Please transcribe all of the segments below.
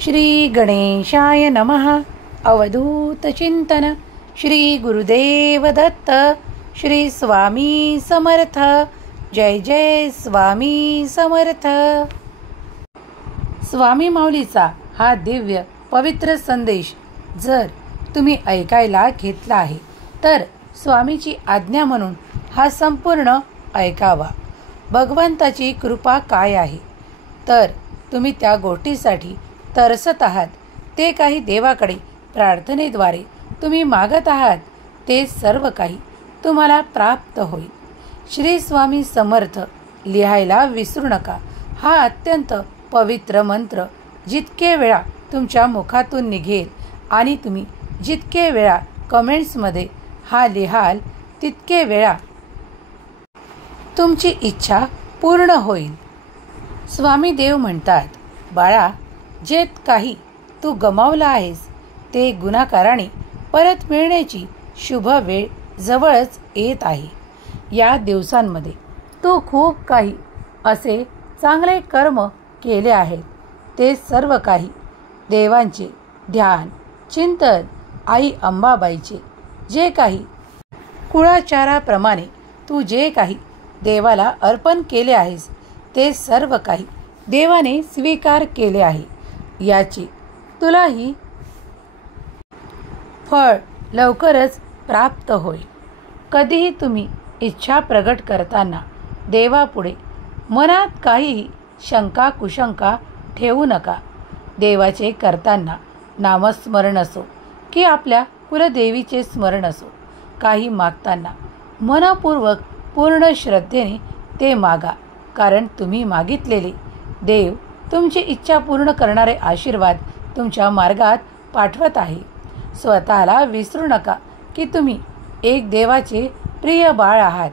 श्री गणेशाय नमः. अवधूत चिंतन. श्री गुरुदेव दत्त. श्री स्वामी समर्थ. जय जय स्वामी समर्थ. स्वामी माऊलीचा हा दिव्य पवित्र संदेश जर तुम्ही ऐकायला घेतला आहे तर स्वामीची आज्ञा म्हणून हा संपूर्ण ऐकावा. भगवंताची कृपा काय आहे तर तुम्ही त्या गोष्टीसाठी तरसत आहात, ते काही देवाकडे प्रार्थनेद्वारे तुम्ही मागत आहात, ते सर्व काही तुम्हाला प्राप्त होईल. श्री स्वामी समर्थ लिहायला विसरू नका. हा अत्यंत पवित्र मंत्र जितके वेळा तुमच्या मुखातून निघेल आणि तुम्ही जितके वेळा कमेंट्समध्ये हा लिहाल तितके वेळा तुमची इच्छा पूर्ण होईल. स्वामी देव म्हणतात, बाळा, जे काही तू गमावलं आहेस ते गुन्हाकाराने परत मिळण्याची शुभ वेळ जवळच येत आहे. या दिवसांमध्ये तू खूप काही असे चांगले कर्म केले आहेत. ते सर्व काही देवांचे ध्यान, चिंतन, आई अंबाबाईचे जे काही कुळाचाराप्रमाणे तू जे काही देवाला अर्पण केले आहेस ते सर्व काही देवाने स्वीकार केले आहे. याची तुलाही फळ लवकरच प्राप्त होईल. कधीही तुम्ही इच्छा प्रगट करताना देवापुढे मनात काहीही शंका कुशंका ठेवू नका. देवाचे करताना नामस्मरण असो की आपल्या कुलदेवीचे स्मरण असो, काही मागताना मनपूर्वक पूर्ण श्रद्धेने ते मागा. कारण तुम्ही मागितलेले देव तुमची इच्छा पूर्ण करणारे आशीर्वाद तुमच्या मार्गात पाठवत आहे. स्वतःला विसरू नका की तुम्ही एक देवाचे प्रिय बाळ आहात.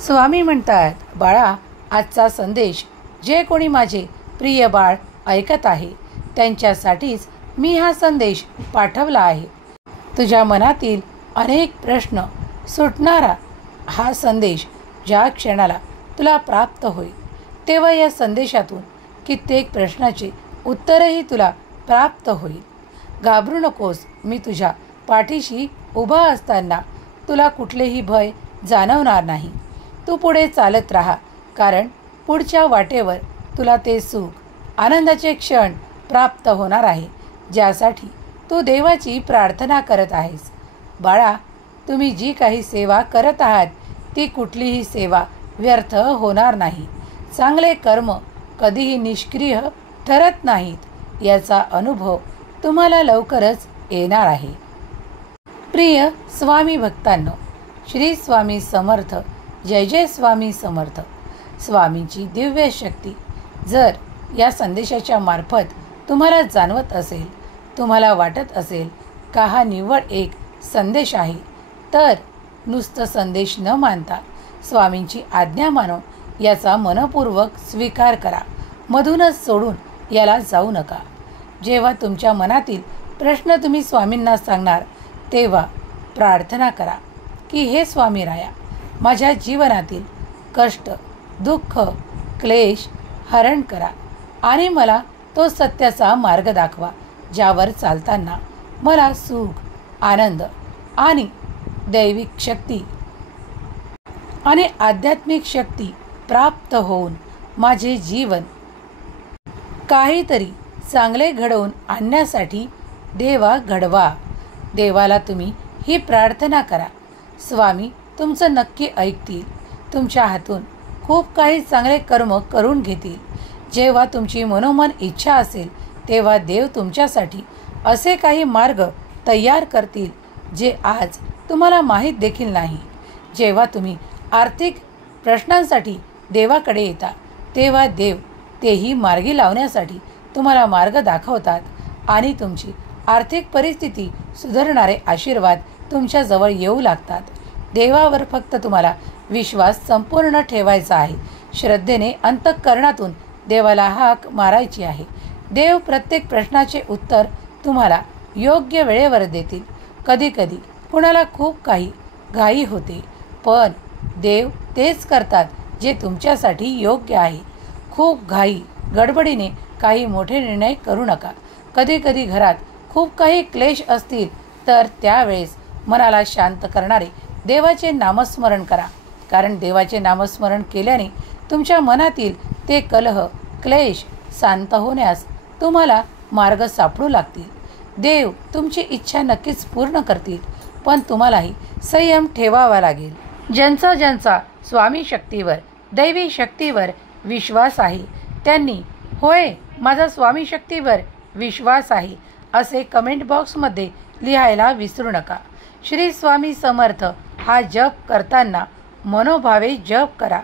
स्वामी म्हणतात, बाळा, आजचा संदेश जे कोणी माझे प्रिय बाळ ऐकत आहे त्यांच्यासाठीच मी हा संदेश पाठवला आहे. तुझ्या मनातील अनेक प्रश्न सुटणारा हा संदेश ज्या क्षणाला तुला प्राप्त होईल तेव्हा या संदेशातून कित्येक प्रश्नाचे उत्तरही तुला प्राप्त होईल. घाबरू नकोस. मी तुझ्या पाठीशी उभा असताना तुला कुठलेही भय जाणवणार नाही. तू पुढे चालत राहा, कारण पुढच्या वाटेवर तुला ते सुख, आनंदाचे क्षण प्राप्त होणार आहे ज्यासाठी तू देवाची प्रार्थना करत आहेस. बाळा, तुम्ही जी काही सेवा करत आहात ती कुठलीही सेवा व्यर्थ होणार नाही. चांगले कर्म कधीही निष्क्रिय ठरत नाहीत याचा अनुभव तुम्हाला लवकरच येणार आहे. प्रिय स्वामी भक्तांनो, श्री स्वामी समर्थ. जय जय स्वामी समर्थ. स्वामींची दिव्य शक्ती जर या संदेशाच्या मार्फत तुम्हाला जाणवत असेल, तुम्हाला वाटत असेल का हा निव्वळ एक संदेश आहे, तर नुसतं संदेश न मानता स्वामींची आज्ञा मानून याचा मनपूर्वक स्वीकार करा. मधूनच सोडून याला जाऊ नका. जेव्हा तुमच्या मनातील प्रश्न तुम्ही स्वामींना सांगणार तेव्हा प्रार्थना करा की हे स्वामी राया, माझ्या जीवनातील कष्ट, दुःख, क्लेश हरण करा आणि मला तो सत्याचा मार्ग दाखवा ज्यावर चालताना मला सुख, आनंद आणि दैविक शक्ती आणि आध्यात्मिक शक्ती प्राप्त होऊन माझे जीवन काहीतरी चांगले घडवून आणण्यासाठी देवा घडवा. देवाला तुम्ही ही प्रार्थना करा. स्वामी तुमचं नक्की ऐकतील. तुमच्या हातून खूप काही चांगले कर्म करून घेतील. जेव्हा तुमची मनोमन इच्छा असेल तेव्हा देव तुमच्यासाठी असे काही मार्ग तयार करतील जे आज तुम्हाला माहीत देखील नाही. जेव्हा तुम्ही आर्थिक प्रश्नांसाठी देवाकडे येता तेव्हा देव तेही मार्गी लावण्यासाठी तुम्हाला मार्ग दाखवतात आणि तुमची आर्थिक परिस्थिती सुधारणारे आशीर्वाद तुमच्याजवळ येऊ लागतात. देवावर फक्त तुम्हाला विश्वास संपूर्ण ठेवायचा आहे. श्रद्धेने अंतःकरणातून देवाला हाक मारायची आहे. देव प्रत्येक प्रश्नाचे उत्तर तुम्हाला योग्य वेळेवर देतील. कधीकधी कुणाला खूप काही घाई होते, पण देव तेच करतात जे तुमच्यासाठी योग्य आहे. खूप घाई गडबडीने काही मोठे निर्णय करू नका. कधी कधी घरात खूप काही क्लेश असतील तर त्यावेळेस मनाला शांत करणारे देवाचे नामस्मरण करा. कारण देवाचे नामस्मरण केल्याने तुमच्या मनातील ते कलह क्लेश शांत होण्यास तुम्हाला मार्ग सापडू लागतील. देव तुमची इच्छा नक्कीच पूर्ण करतील, पण तुम्हालाही संयम ठेवावा लागेल. ज्यांचा ज्यांचा स्वामी शक्तीवर दैवी शक्तीवर विश्वास आहे त्यांनी होय माझा स्वामी शक्तीवर विश्वास आहे असे कमेंट बॉक्समध्ये लिहायला विसरू नका. श्री स्वामी समर्थ हा जप करताना मनोभावे जप करा.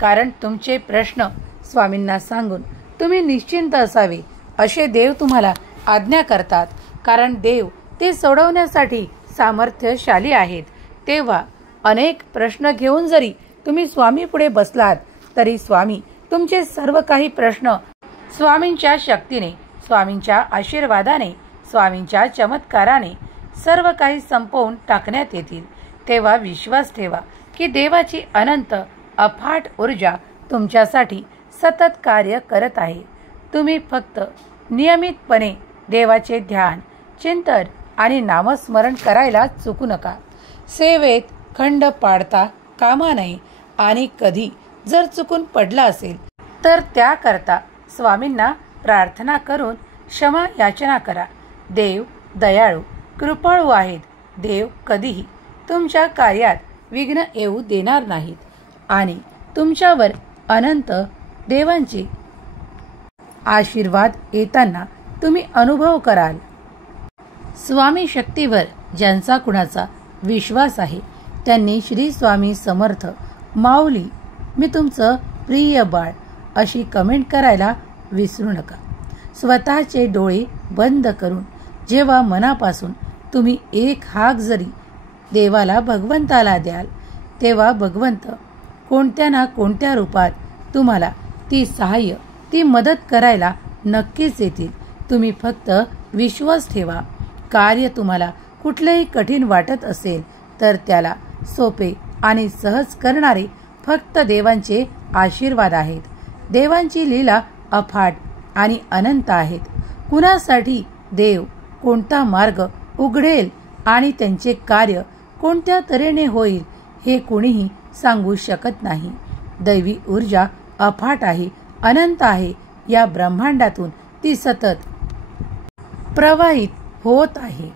कारण तुमचे प्रश्न स्वामींना सांगून तुम्ही निश्चिंत असावे असे देव तुम्हाला आज्ञा करतात. कारण देव ते सोडवण्यासाठी सामर्थ्यशाली आहेत. तेव्हा अनेक प्रश्न घेऊन जरी तुम्ही स्वामी पुढे बसलात तरी स्वामी तुमचे सर्व काही प्रश्न स्वामींच्या शक्तीने, स्वामींच्या आशीर्वादाने, स्वामींच्या चमत्काराने सर्व काही संपवून टाकण्यात येतील. तेव्हा विश्वास ठेवा की देवाची अनंत अफाट ऊर्जा तुमच्यासाठी सतत कार्य करत आहे. तुम्ही फक्त नियमितपणे देवाचे ध्यान, चिंतन आणि नामस्मरण करायला चुकू नका. सेवेत खंड पाडता कामा नये आणि कधी जर चुकून पडला असेल तर त्याकरता स्वामींना प्रार्थना करून क्षमा याचना करा. देव दयाळू कृपाळू आहेत. देव कधीही तुमच्या कार्यात विघ्न येऊ देणार नाहीत आणि तुमच्यावर अनंत देवांचे आशीर्वाद येताना तुम्ही अनुभव कराल. स्वामी शक्तीवर ज्यांचा कुणाचा विश्वास आहे त्यांनी श्री स्वामी समर्थ माऊली मी तुमचं प्रिय बाळ अशी कमेंट करायला विसरू नका. स्वतःचे डोळे बंद करून जेव्हा मनापासून तुम्ही एक हाक जरी देवाला भगवंताला द्याल तेव्हा भगवंत कोणत्या ना कोणत्या रूपात तुम्हाला ती सहाय्य, ती मदत करायला नक्कीच येतील. तुम्ही फक्त विश्वास ठेवा. कार्य तुम्हाला कुठलेही कठीण वाटत असेल तर त्याला सोपे आणि सहज करणारे फक्त देवांचे आशीर्वाद आहेत. देवांची लीला अफाट आणि अनंत आहेत. कुणासाठी देव कोणता मार्ग उघडेल आणि त्यांचे कार्य कोणत्या तऱ्हेने होईल हे कोणीही सांगू शकत नाही. दैवी ऊर्जा अफाट आहे, अनंत आहे. या ब्रह्मांडातून ती सतत प्रवाहित होत आहे.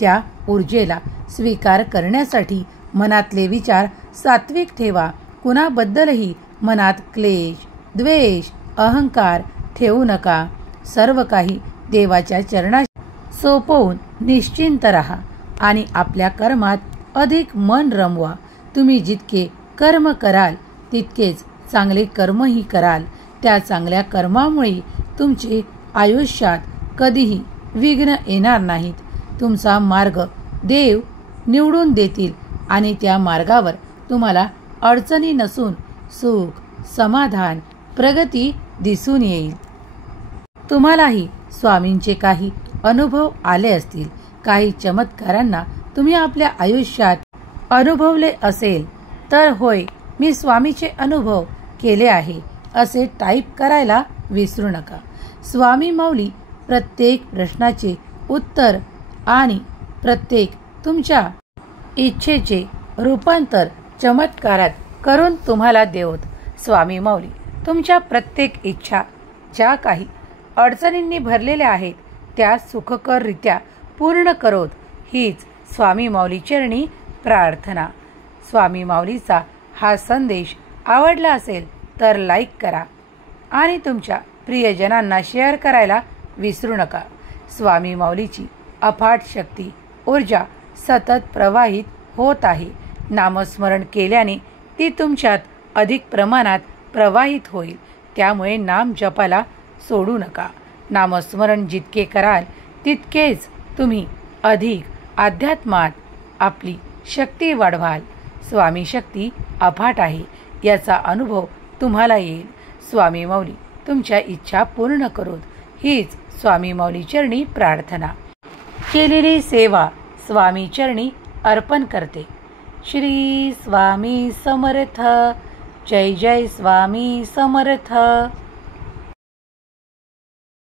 त्या ऊर्जेला स्वीकार करण्यासाठी मनातले विचार सात्विक ठेवा. कुणाबद्दलही मनात क्लेश, द्वेष, अहंकार ठेवू नका. सर्व काही देवाच्या चरणात सोपवून निश्चिंत राहा आणि आपल्या कर्मात अधिक मन रमवा. तुम्ही जितके कर्म कराल तितकेच चांगले कर्मही कराल. त्या चांगल्या कर्मामुळे तुमचे आयुष्यात कधीही विघ्न येणार नाहीत. तुमचा मार्ग देव निवडून देतील आणि त्या मार्गावर तुम्हाला अडचणी नसून सुख, समाधान, प्रगती दिसून येईल. तुम्हालाही स्वामींचे काही अनुभव आले असतील. काही चमत्कारांना तुम्ही आपल्या आयुष्यात अनुभवले असेल तर होय मी स्वामीचे अनुभव केले आहे असे टाईप करायला विसरू नका. स्वामी माऊली प्रत्येक प्रश्नाचे उत्तर आणि प्रत्येक तुमच्या इच्छेचे रूपांतर चमत्कारात करून तुम्हाला देवत. स्वामी माऊली तुमच्या प्रत्येक इच्छा ज्या काही अडचणींनी भरलेल्या आहेत त्या सुखकररित्या पूर्ण करोत हीच स्वामी माऊली चरणी प्रार्थना. स्वामी माऊलीचा हा संदेश आवडला असेल तर लाईक करा आणि तुमच्या प्रियजनांना शेअर करायला विसरू नका. स्वामी माऊलीची अफाट शक्ती ऊर्जा सतत प्रवाहित होत आहे. नामस्मरण केल्याने ती तुमच्यात अधिक प्रमाणात प्रवाहित होईल. त्यामुळे नाम जपाला सोडू नका. नामस्मरण जितके कराल तितकेच तुम्ही अधिक अध्यात्मात आपली शक्ती वाढवाल. स्वामी शक्ती अफाट आहे याचा अनुभव तुम्हाला येईल. स्वामी माऊली तुमच्या इच्छा पूर्ण करोत हीच स्वामी माऊली चरणी प्रार्थना. केलेली सेवा स्वामी चरणी अर्पण करते. श्री स्वामी समर्थ. जय जय स्वामी समर्थ.